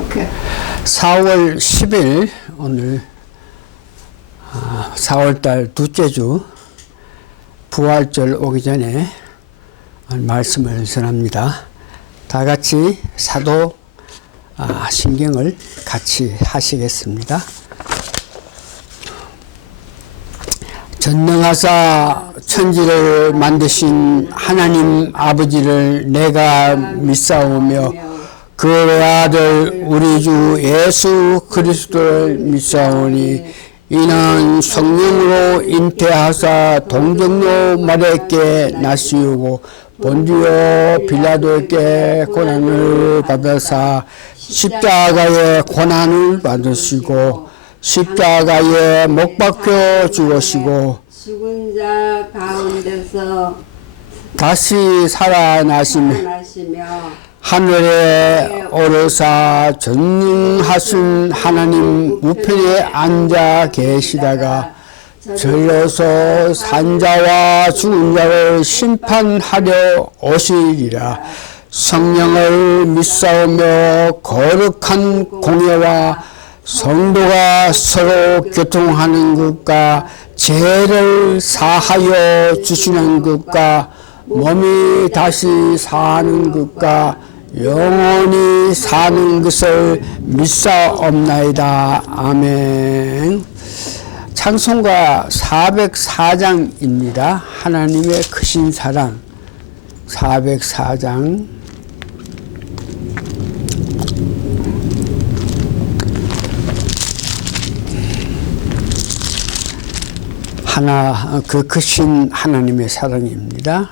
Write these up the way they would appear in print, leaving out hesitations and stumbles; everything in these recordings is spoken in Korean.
오케이. 4월 10일 오늘 4월달 둘째 주 부활절 오기 전에 말씀을 전합니다. 다 같이 사도 신경을 같이 하시겠습니다. 전능하사 천지를 만드신 하나님 아버지를 내가 믿사오며 그 아들 우리 주 예수 그리스도를 믿사오니 이는 성령으로 잉태하사 동정로 마리아에게 나시우고 본디오 빌라도에게 고난을 받으사 십자가의 고난을 받으시고 십자가에 못 박혀 죽으시고 죽은 자 가운데서 다시 살아나시며 하늘에 오르사 전능하신 하나님 우편에 앉아 계시다가 절로서 산자와 죽은 자를 심판하려 오시리라. 성령을 믿사오며 거룩한 공예와 성도가 서로 교통하는 것과 죄를 사하여 주시는 것과 몸이 다시 사는 것과 영원히 사는 것을 믿사옵나이다. 아멘. 찬송가 404장입니다. 하나님의 크신 사랑 404장 그 크신 하나님의 사랑입니다.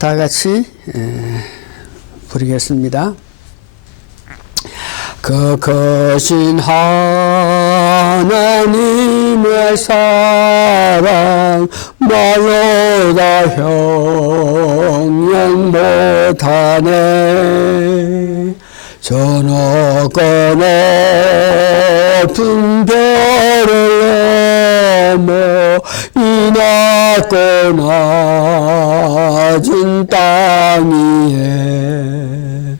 다 같이 부르겠습니다. 그 크신 하나님의 사랑 말로 다 형용 못하네. 저 높고 높은 별을 넘어 이 낮고 낮은 땅 위에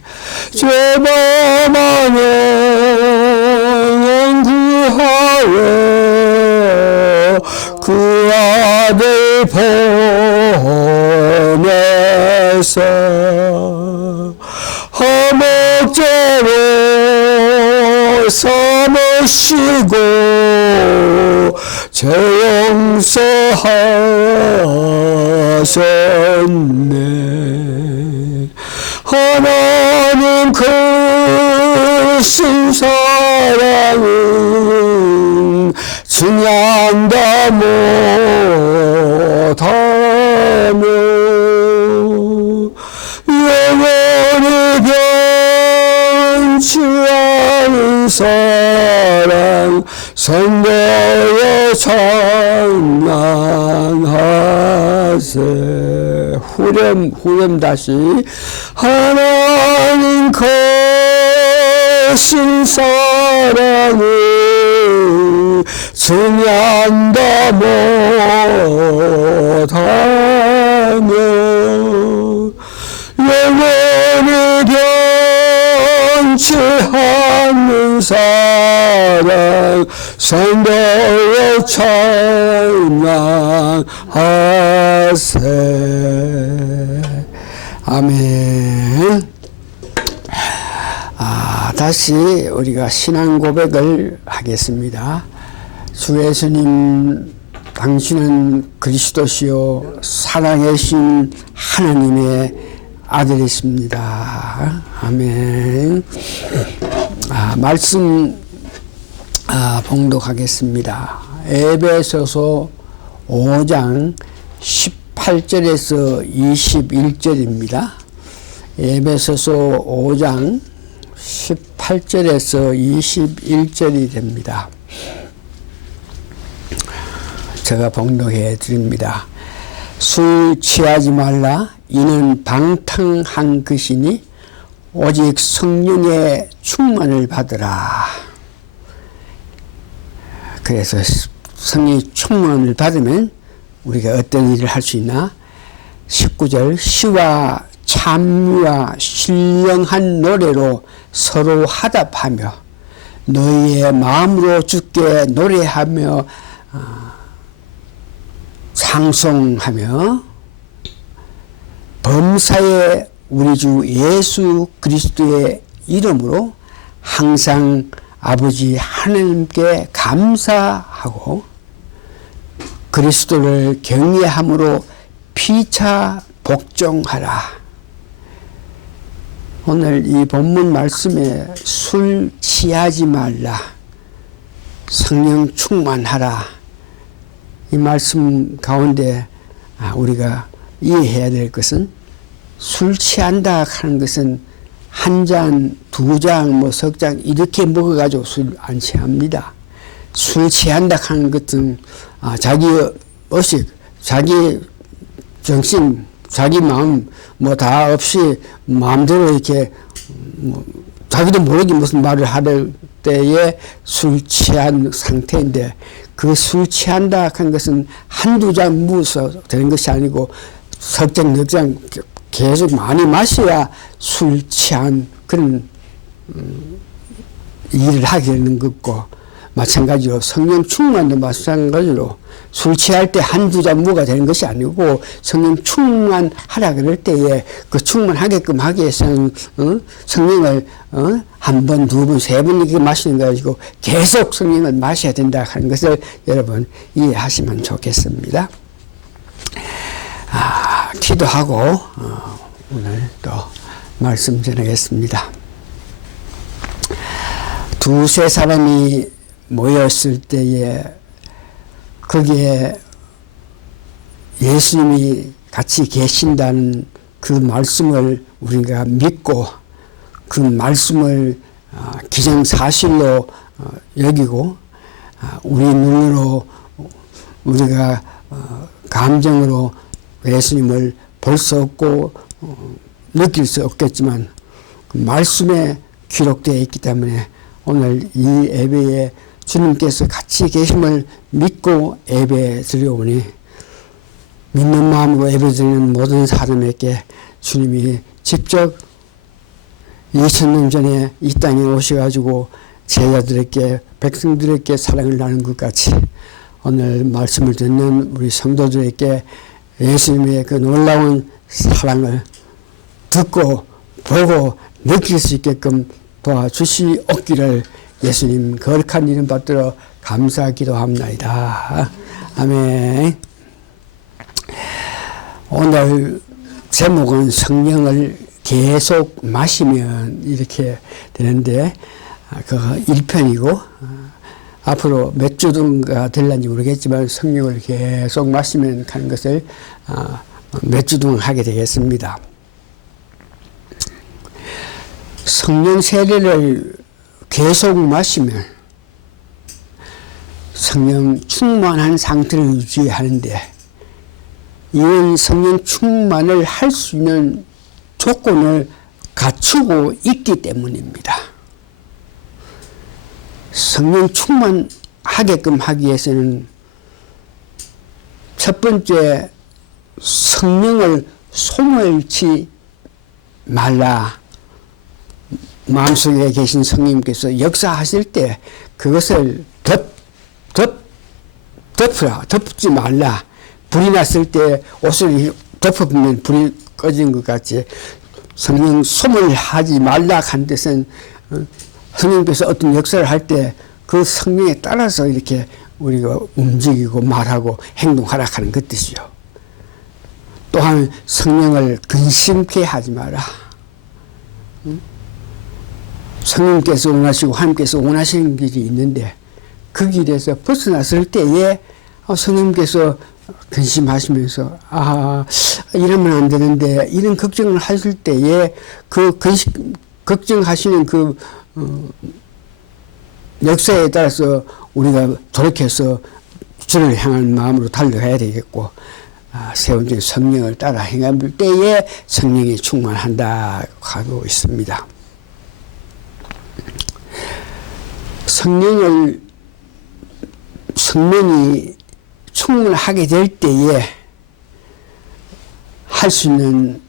죄범하는 구하여 그 아들 보내서 허목제로 삼으시고 저 용서하셨네. 하나님 크신 사랑은 증량다 못하며 영원히 변치 않은 사랑 성도여 찬양하세. 후렴 다시 하나님 크신 사랑을 증량다 못하며 영원히 변치 않는 사랑 성도여 찬양하세. 아멘. 다시 우리가 신앙 고백을 하겠습니다. 주 예수님, 당신은 그리스도시요 살아계신 하나님의 아들이십니다. 아멘. 말씀 봉독하겠습니다. 에베소서 5장 18절에서 21절입니다. 에베소서 5장 18절에서 21절이 됩니다. 제가 봉독해 드립니다. 술 취하지 말라. 이는 방탕한 것이니 오직 성령의 충만을 받으라. 그래서 성령의 충만을 받으면 우리가 어떤 일을 할 수 있나? 19절 시와 찬미와 신령한 노래로 서로 화답하며 너희의 마음으로 주께 노래하며 찬송하며 범사에 우리 주 예수 그리스도의 이름으로 항상 아버지 하나님께 감사하고 그리스도를 경외함으로 피차 복종하라. 오늘 이 본문 말씀에 술 취하지 말라, 성령 충만하라, 이 말씀 가운데 우리가 이해해야 될 것은 술 취한다 하는 것은 한 잔, 두 잔, 뭐 석 잔 이렇게 먹어가지고 술 안 취합니다. 술 취한다 하는 것은 자기 의식, 자기 정신, 자기 마음 뭐 다 없이 마음대로 이렇게 자기도 모르게 무슨 말을 할 때에 술 취한 상태인데 그 술 취한다 하는 것은 한두 잔 무서 되는 것이 아니고 석 잔, 넉 잔 계속 많이 마셔야 술 취한 그런 일을 하게 되는 것고, 마찬가지로 성령 충만도 마찬가지로 술 취할 때 한두 잔 무가 되는 것이 아니고 성령 충만하라 그럴 때에 그 충만하게끔 하기 위해서는 성령을 한 번, 두 번, 세 번 이렇게 마시는 거 가지고 계속 성령을 마셔야 된다 하는 것을 여러분 이해하시면 좋겠습니다. 기도하고 오늘 또 말씀 전하겠습니다. 두세 사람이 모였을 때에 거기에 예수님이 같이 계신다는 그 말씀을 우리가 믿고 그 말씀을 기정사실로 여기고 우리 눈으로 우리가 감정으로 예수님을 볼 수 없고 느낄 수 없겠지만 그 말씀에 기록되어 있기 때문에 오늘 이 예배에 주님께서 같이 계심을 믿고 예배 드려오니 믿는 마음으로 예배 드리는 모든 사람에게 주님이 직접 2000년 전에 이 땅에 오셔가지고 제자들에게 백성들에게 사랑을 나눈 것 같이 오늘 말씀을 듣는 우리 성도들에게 예수님의 그 놀라운 사랑을 듣고 보고 느낄 수 있게끔 도와주시옵기를 예수님 거룩한 이름 받들어 감사 기도합나이다. 아멘. 오늘 제목은 성령을 계속 마시면 이렇게 되는데 그 1편이고 앞으로 몇 주든가 될는지 모르겠지만 성령을 계속 마시면 하는 것을 몇 주 동안 하게 되겠습니다. 성령 세례를 계속 마시면 성령 충만한 상태를 유지하는데 이런 성령 충만을 할 수 있는 조건을 갖추고 있기 때문입니다. 성령 충만하게끔 하기 위해서는 첫 번째 성령을 소멸치 말라. 마음속에 계신 성령님께서 역사하실 때 그것을 덮으라. 덮지 말라. 불이 났을 때 옷을 덮어보면 불이 꺼진 것 같이 성령 소멸하지 말라 한 뜻은 성령께서 어떤 역사를 할 때 그 성령에 따라서 이렇게 우리가 움직이고 말하고 행동하라 하는 것 뜻이요. 또한 성령을 근심케 하지 마라. 성령께서 원하시고 하나님께서 원하시는 길이 있는데 그 길에서 벗어났을 때에 성령께서 근심하시면서 이러면 안 되는데 이런 걱정을 하실 때에 그 걱정하시는 그 역사에 따라서 우리가 돌이켜서 주를 향한 마음으로 달려가야 되겠고 세 번째 성령을 따라 행할 때에 성령이 충만한다 하고 있습니다. 성령이 충만하게 될 때에 할 수 있는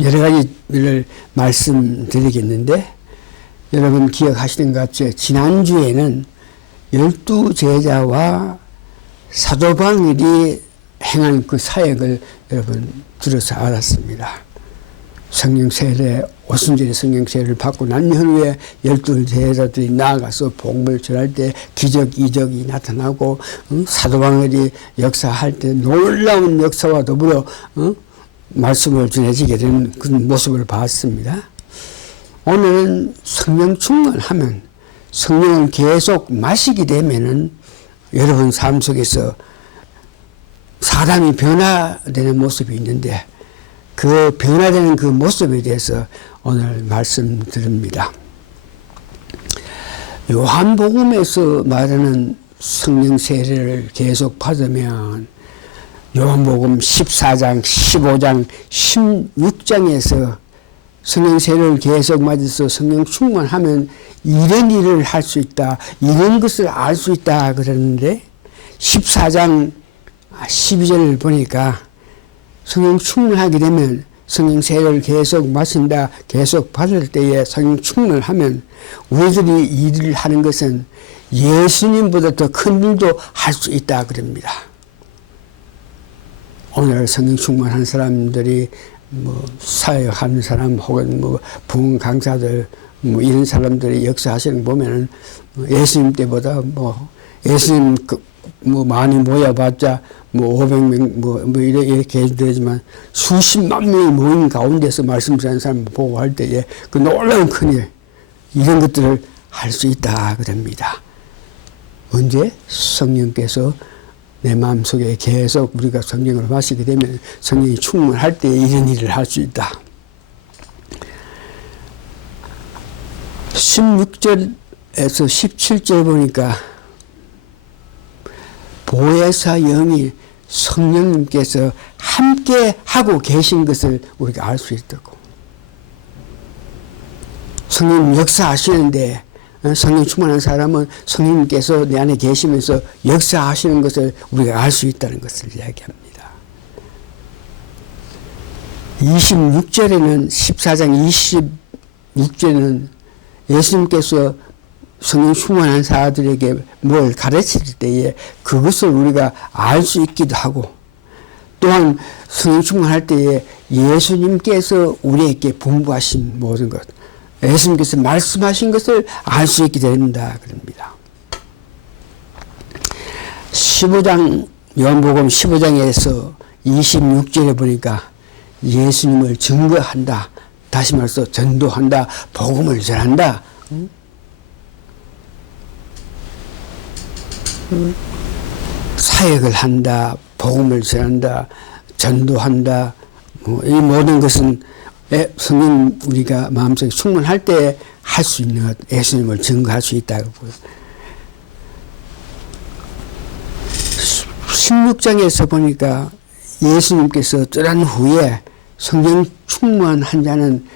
여러 가지를 말씀드리겠는데, 여러분 기억하시는 것 같죠? 지난주에는 12제자와 사도 바울이 행한 그 사역을 여러분 들어서 알았습니다. 성령 세례, 오순절에 성령 세례를 받고 난 후에 12제자들이 나아가서 복음을 전할 때 기적, 이적이 나타나고, 사도 바울이 역사할 때 놀라운 역사와 더불어 말씀을 전해지게 되는 그런 모습을 봤습니다. 오늘은 성령 충만하면, 성령을 계속 마시게 되면은 여러분 삶 속에서 사람이 변화되는 모습이 있는데, 그 변화되는 그 모습에 대해서 오늘 말씀드립니다. 요한복음에서 말하는 성령 세례를 계속 받으면 요한복음 14장, 15장, 16장에서 성령 세례를 계속 맞아서 성령 충만하면 이런 일을 할 수 있다, 이런 것을 알 수 있다 그러는데, 14장 12절을 보니까 성령 충만하게 되면 성령 세례를 계속 마신다, 계속 받을 때에 성령 충만하면 우리들이 일을 하는 것은 예수님보다 더 큰 일도 할 수 있다 그럽니다. 오늘 성령 충만한 사람들이 뭐 사역하는 사람 혹은 뭐 부흥 강사들 뭐 이런 사람들이 역사하시는 거 보면은 예수님 때보다 뭐 예수님 뭐 많이 모여봤자 뭐 500명 뭐 이렇게 되지만 수십만 명이 모인 가운데서 말씀 전하는 사람 보고 할 때에 그 놀라운 큰일, 이런 것들을 할 수 있다 그럽니다. 언제? 성령께서 내 마음속에 계속 우리가 성령을 마시게 되면 성령이 충만할 때 이런 일을 할 수 있다. 16절에서 17절 보니까 보혜사 영이 성령님께서 함께 하고 계신 것을 우리가 알 수 있다고. 성령 역사하시는데, 성령 충만한 사람은 성령님께서 내 안에 계시면서 역사하시는 것을 우리가 알 수 있다는 것을 이야기합니다. 26절에는 14장 26절에는 예수님께서 성령 충만한 사람들에게 뭘 가르칠 때에 그것을 우리가 알 수 있기도 하고, 또한 성령 충만할 때에 예수님께서 우리에게 분부하신 모든 것, 예수님께서 말씀하신 것을 알 수 있게 된다 그럽니다. 15장, 요한복음 15장에서 26절에 보니까 예수님을 증거한다, 다시 말해서 전도한다, 복음을 전한다, 사역을 한다, 복음을 전한다, 전도한다, 이 모든 것은 성령 우리가 마음속에 충만할 때 할 수 있는 것, 예수님을 증거할 수 있다고. 16장에서 보니까 예수님께서 떠난 후에 성령 충만한 자는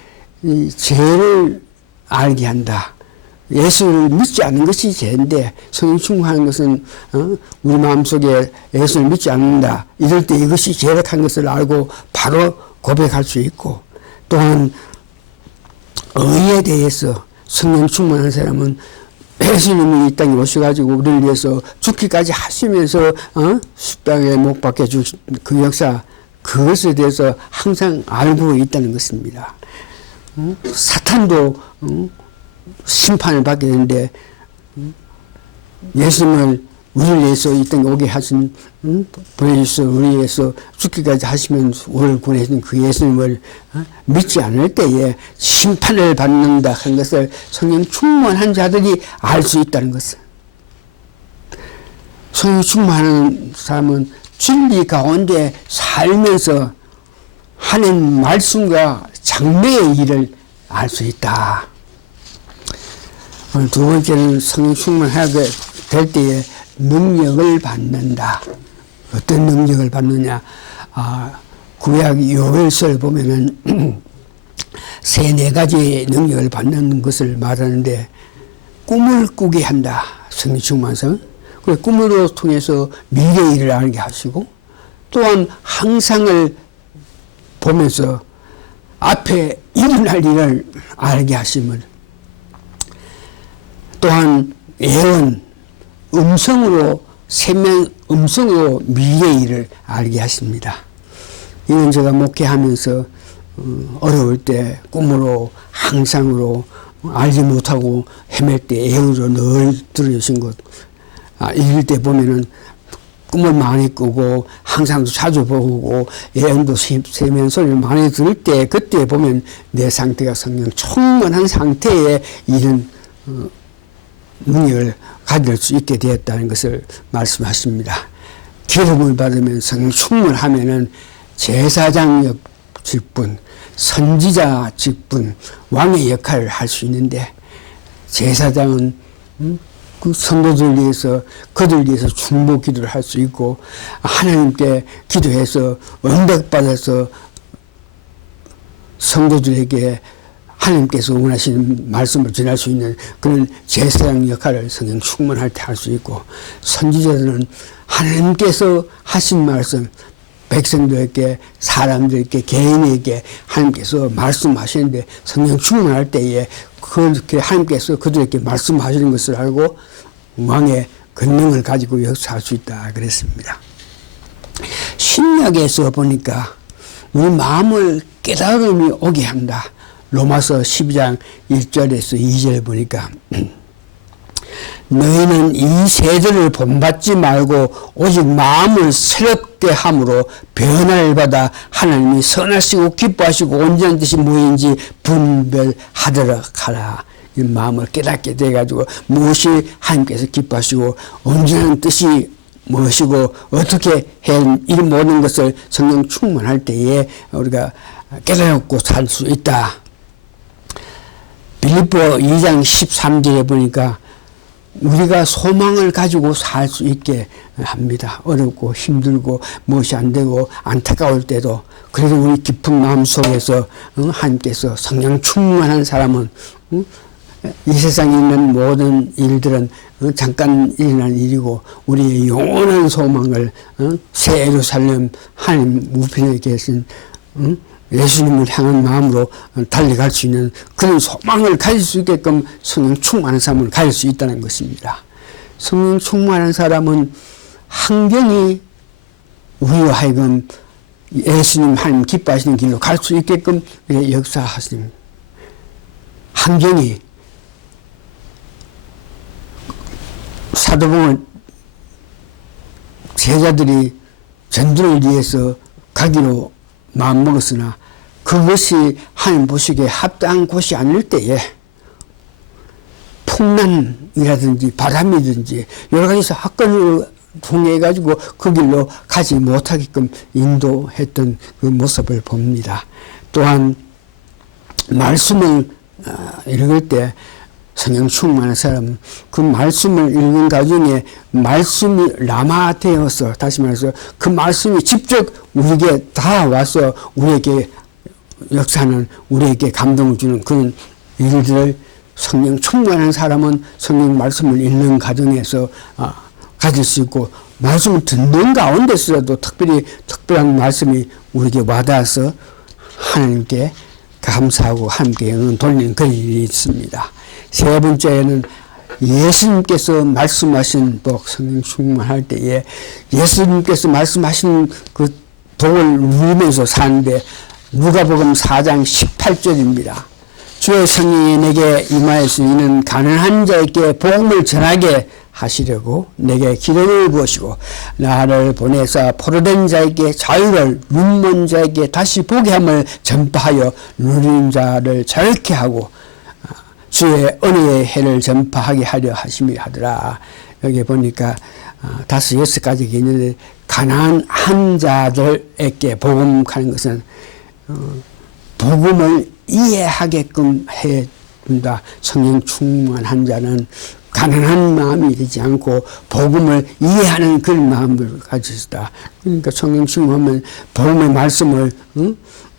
이 죄를 알게 한다. 예수를 믿지 않는 것이 죄인데 성령 충만한 것은 우리 마음속에 예수를 믿지 않는다, 이럴 때 이것이 죄악한 것을 알고 바로 고백할 수 있고, 또한 의에 대해서 성령 충만한 사람은 예수님이 이 땅에 오셔가지고 우리를 위해서 죽기까지 하시면서 십자가에 못 박혀 주신 그 역사, 그것에 대해서 항상 알고 있다는 것입니다. 사탄도 심판을 받게 되는데 예수님을 우리를 위해서 이 땅에 오게 하신, 보내주셔서 우리를 위해서 죽기까지 하시면 우리를 구해주신 그 예수님을 믿지 않을 때에 심판을 받는다 하는 것을 성령 충만한 자들이 알 수 있다는 것을. 성령 충만한 사람은 진리 가운데 살면서 하는 말씀과 장래의 일을 알 수 있다. 오늘 두 번째는 성령 충만하게 될 때에 능력을 받는다. 어떤 능력을 받느냐? 구약 요엘서를 보면은 세 네 가지의 능력을 받는 것을 말하는데, 꿈을 꾸게 한다. 성령 충만성. 그 꿈으로 통해서 미래의 일을 알게 하시고, 또한 항상을 보면서 앞에 일어날 일을 알게 하심을, 또한 예언, 음성으로 세명 음성으로 미래의 일을 알게 하십니다. 이건 제가 목회하면서 어려울 때 꿈으로 항상으로 알지 못하고 헤맬 때 예언으로 늘 들어주신 것. 읽을 때 보면은 꿈을 많이 꾸고 항상도 자주 보고 예언도 세면 소리를 많이 들을 때, 그때 보면 내 상태가 성령 충만한 상태에 이런 능력을 가질 수 있게 되었다는 것을 말씀하십니다. 기름을 받으면 성령 충만하면은 제사장 직분, 선지자 직분, 왕의 역할을 할 수 있는데, 제사장은 그 성도들 위해서, 그들 위해서 중보 기도를 할 수 있고, 하나님께 기도해서 응답받아서 성도들에게 하나님께서 원하시는 말씀을 전할 수 있는 그런 제사장 역할을 성령 충만할 때 할 수 있고, 선지자들은 하나님께서 하신 말씀, 백성들에게, 사람들에게, 개인에게 하나님께서 말씀하시는데 성령 충만할 때에 그렇게 하나님께서 그들에게 말씀하시는 것을 알고 왕의 권능을 가지고 역사할 수 있다 그랬습니다. 신약에서 보니까 우리 마음을 깨달음이 오게 한다. 로마서 12장 1절에서 2절 보니까 너희는 이 세대를 본받지 말고 오직 마음을 새롭게 함으로 변화를 받아 하나님이 선하시고 기뻐하시고 온전한 뜻이 무엇인지 분별하도록 하라. 이 마음을 깨닫게 돼가지고 무엇이 하나님께서 기뻐하시고 온전한 뜻이 무엇이고 어떻게 해, 이 모든 것을 성령 충만할 때에 우리가 깨닫고 살 수 있다. 빌립보 2장 13절에 보니까 우리가 소망을 가지고 살 수 있게 합니다. 어렵고 힘들고 무엇이 안 되고 안타까울 때도 그래도 우리 깊은 마음 속에서 하나님께서 성령 충만한 사람은 이 세상에 있는 모든 일들은 잠깐 일어난 일이고 우리의 영원한 소망을 새 예루살렘 하나님 우편에 계신 예수님을 향한 마음으로 달려갈 수 있는 그런 소망을 가질 수 있게끔 성령 충만한 사람을 가질 수 있다는 것입니다. 성령 충만한 사람은 환경이 우리와 하여금 예수님 하나님 기뻐하시는 길로 갈 수 있게끔 역사하십니다. 환경이 사도행전 제자들이 전도를 위해서 가기로 마음먹었으나 그것이 하나님 보시기에 합당한 곳이 아닐 때에 풍랑이라든지 바람이든지 여러 가지 사건을 통해가지고 그 길로 가지 못하게끔 인도했던 그 모습을 봅니다. 또한 말씀을 읽을 때 성령 충만한 사람, 그 말씀을 읽는 가중에 말씀이 라마되어서, 다시 말해서 그 말씀이 직접 우리에게 다 와서 우리에게 역사하는, 우리에게 감동을 주는 그런 일들을 성령 충만한 사람은 성령 말씀을 읽는 가정에서 가질 수 있고, 말씀을 듣는 가운데서라도 특별히 특별한 말씀이 우리에게 와닿아서 하나님께 감사하고 함께 영을 돌리는 그런 일이 있습니다. 세 번째는 예수님께서 말씀하신 복, 성령 충만할 때에 예수님께서 말씀하신 그 복을 누리면서 사는데 누가복음 4장 18절입니다. 주의 성령이 내게 임하여서 이는 가난한 자에게 복음을 전하게 하시려고 내게 기름을 부으시고 나를 보내사 포로된 자에게 자유를, 눈먼 자에게 다시 보게 함을 전파하여 누린 자를 자유케 하고 주의 은혜의 해를 전파하게 하려 하심이 하더라. 여기 보니까 5, 6가지가 있는데 가난한 자들에게 복음하는 것은 복음을 이해하게끔 해준다. 성령 충만한 자는 가난한 마음이 되지 않고 복음을 이해하는 그런 마음을 가졌다. 그러니까 성령 충만하면 복음의 말씀을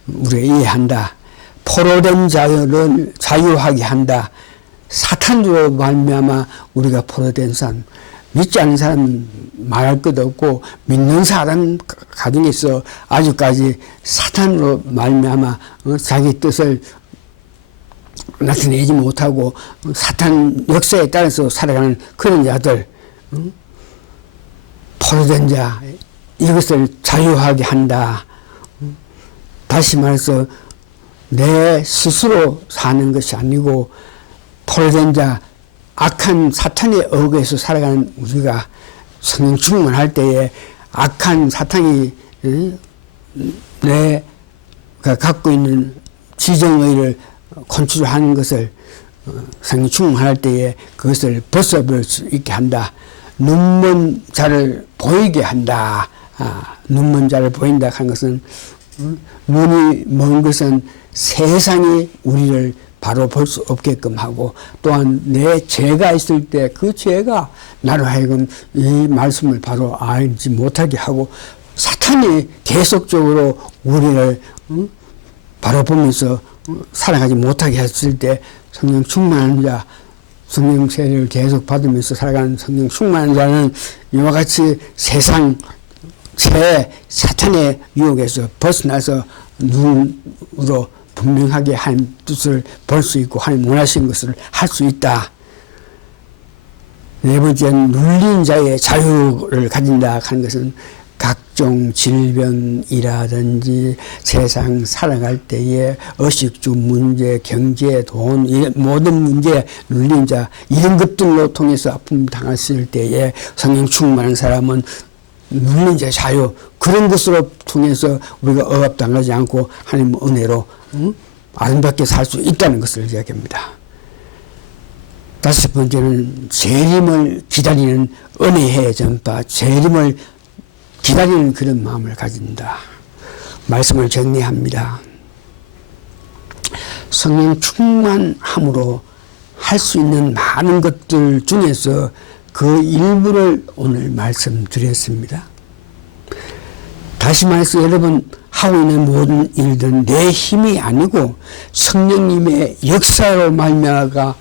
우리가 이해한다. 포로된 자유를 자유하게 한다. 사탄으로 말미암아 우리가 포로된 삶, 믿지 않는 사람 말할 것도 없고 믿는 사람 가정에서 아직까지 사탄으로 말미암아 자기 뜻을 나타내지 못하고 사탄 역사에 따라서 살아가는 그런 자들, 포로된 자, 이것을 자유하게 한다. 다시 말해서 내 스스로 사는 것이 아니고 포로된 자, 악한 사탄의 억에서 살아가는 우리가 성령 충만할 때에 악한 사탄이 내가 갖고 있는 지정의를 컨트롤하는 것을 성령 충만할 때에 그것을 벗어볼 수 있게 한다. 눈먼 자를 보이게 한다. 눈먼 자를 보인다 하는 것은 눈이 먼 것은 세상이 우리를 바로 볼 수 없게끔 하고 또한 내 죄가 있을 때 그 죄가 나로 하여금 이 말씀을 바로 알지 못하게 하고 사탄이 계속적으로 우리를 바로 보면서 살아가지 못하게 했을 때 성령 충만한 자, 성령 세례를 계속 받으면서 살아가는 성령 충만한 자는 이와 같이 세상 죄, 사탄의 유혹에서 벗어나서 눈으로 분명하게 하나님 뜻을 볼 수 있고 하나님 원하시는 것을 할 수 있다. 네 번째는 눌린 자의 자유를 가진다 하는 것은 각종 질병이라든지 세상 살아갈 때에 의식주 문제, 경제, 돈, 모든 문제 눌린 자 이런 것들로 통해서 아픔 당했을 때에 성령 충만한 사람은 눌린 자의 자유 그런 것으로 통해서 우리가 억압당하지 않고 하나님 은혜로 아름답게 살 수 있다는 것을 이야기합니다. 다섯 번째는 재림을 기다리는 은혜의 전파, 재림을 기다리는 그런 마음을 가진다. 말씀을 정리합니다. 성령 충만함으로 할 수 있는 많은 것들 중에서 그 일부를 오늘 말씀드렸습니다. 다시 말해서 여러분 하고 있는 모든 일들은 내 힘이 아니고 성령님의 역사로 말미암아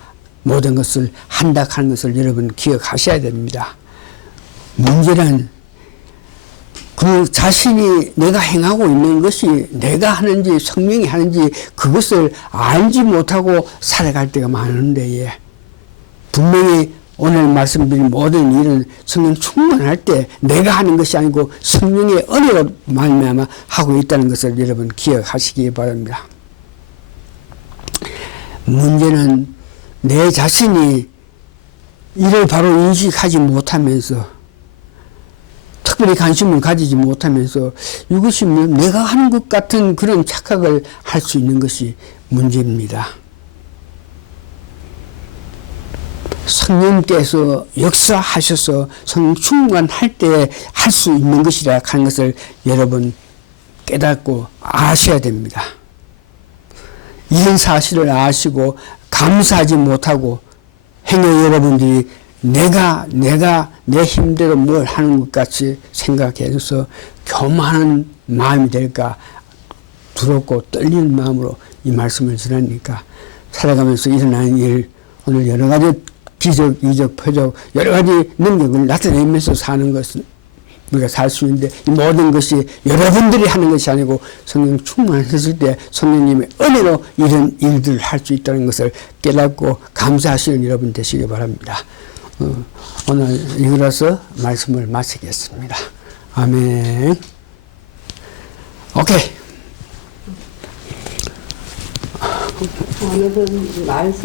모든 것을 한다 하는 것을 여러분 기억하셔야 됩니다. 문제는 그 자신이 내가 행하고 있는 것이 내가 하는지 성령이 하는지 그것을 알지 못하고 살아갈 때가 많은데 분명히 오늘 말씀드린 모든 일은 성령 충만할 때 내가 하는 것이 아니고 성령의 은혜로 말미암아 하고 있다는 것을 여러분 기억하시기 바랍니다. 문제는 내 자신이 이를 바로 인식하지 못하면서 특별히 관심을 가지지 못하면서 이것이 내가 하는 것 같은 그런 착각을 할 수 있는 것이 문제입니다. 성령께서 역사하셔서 성령 충만할 때 할 수 있는 것이라 하는 것을 여러분 깨닫고 아셔야 됩니다. 이런 사실을 아시고 감사하지 못하고 행여 여러분들이 내가 내 힘대로 뭘 하는 것 같이 생각해서 교만한 마음이 될까 두렵고 떨리는 마음으로 이 말씀을 전하니까 살아가면서 일어나는 일 오늘 여러 가지 기적, 이적, 표적 여러 가지 능력을 나타내면서 사는 것은 우리가 살 수 있는데 이 모든 것이 여러분들이 하는 것이 아니고 성령 충만했을 때 성령님의 은혜로 이런 일들을 할 수 있다는 것을 깨닫고 감사하시는 여러분 되시기 바랍니다. 오늘 이거라서 말씀을 마치겠습니다. 아멘. 오케이. 오늘은 말씀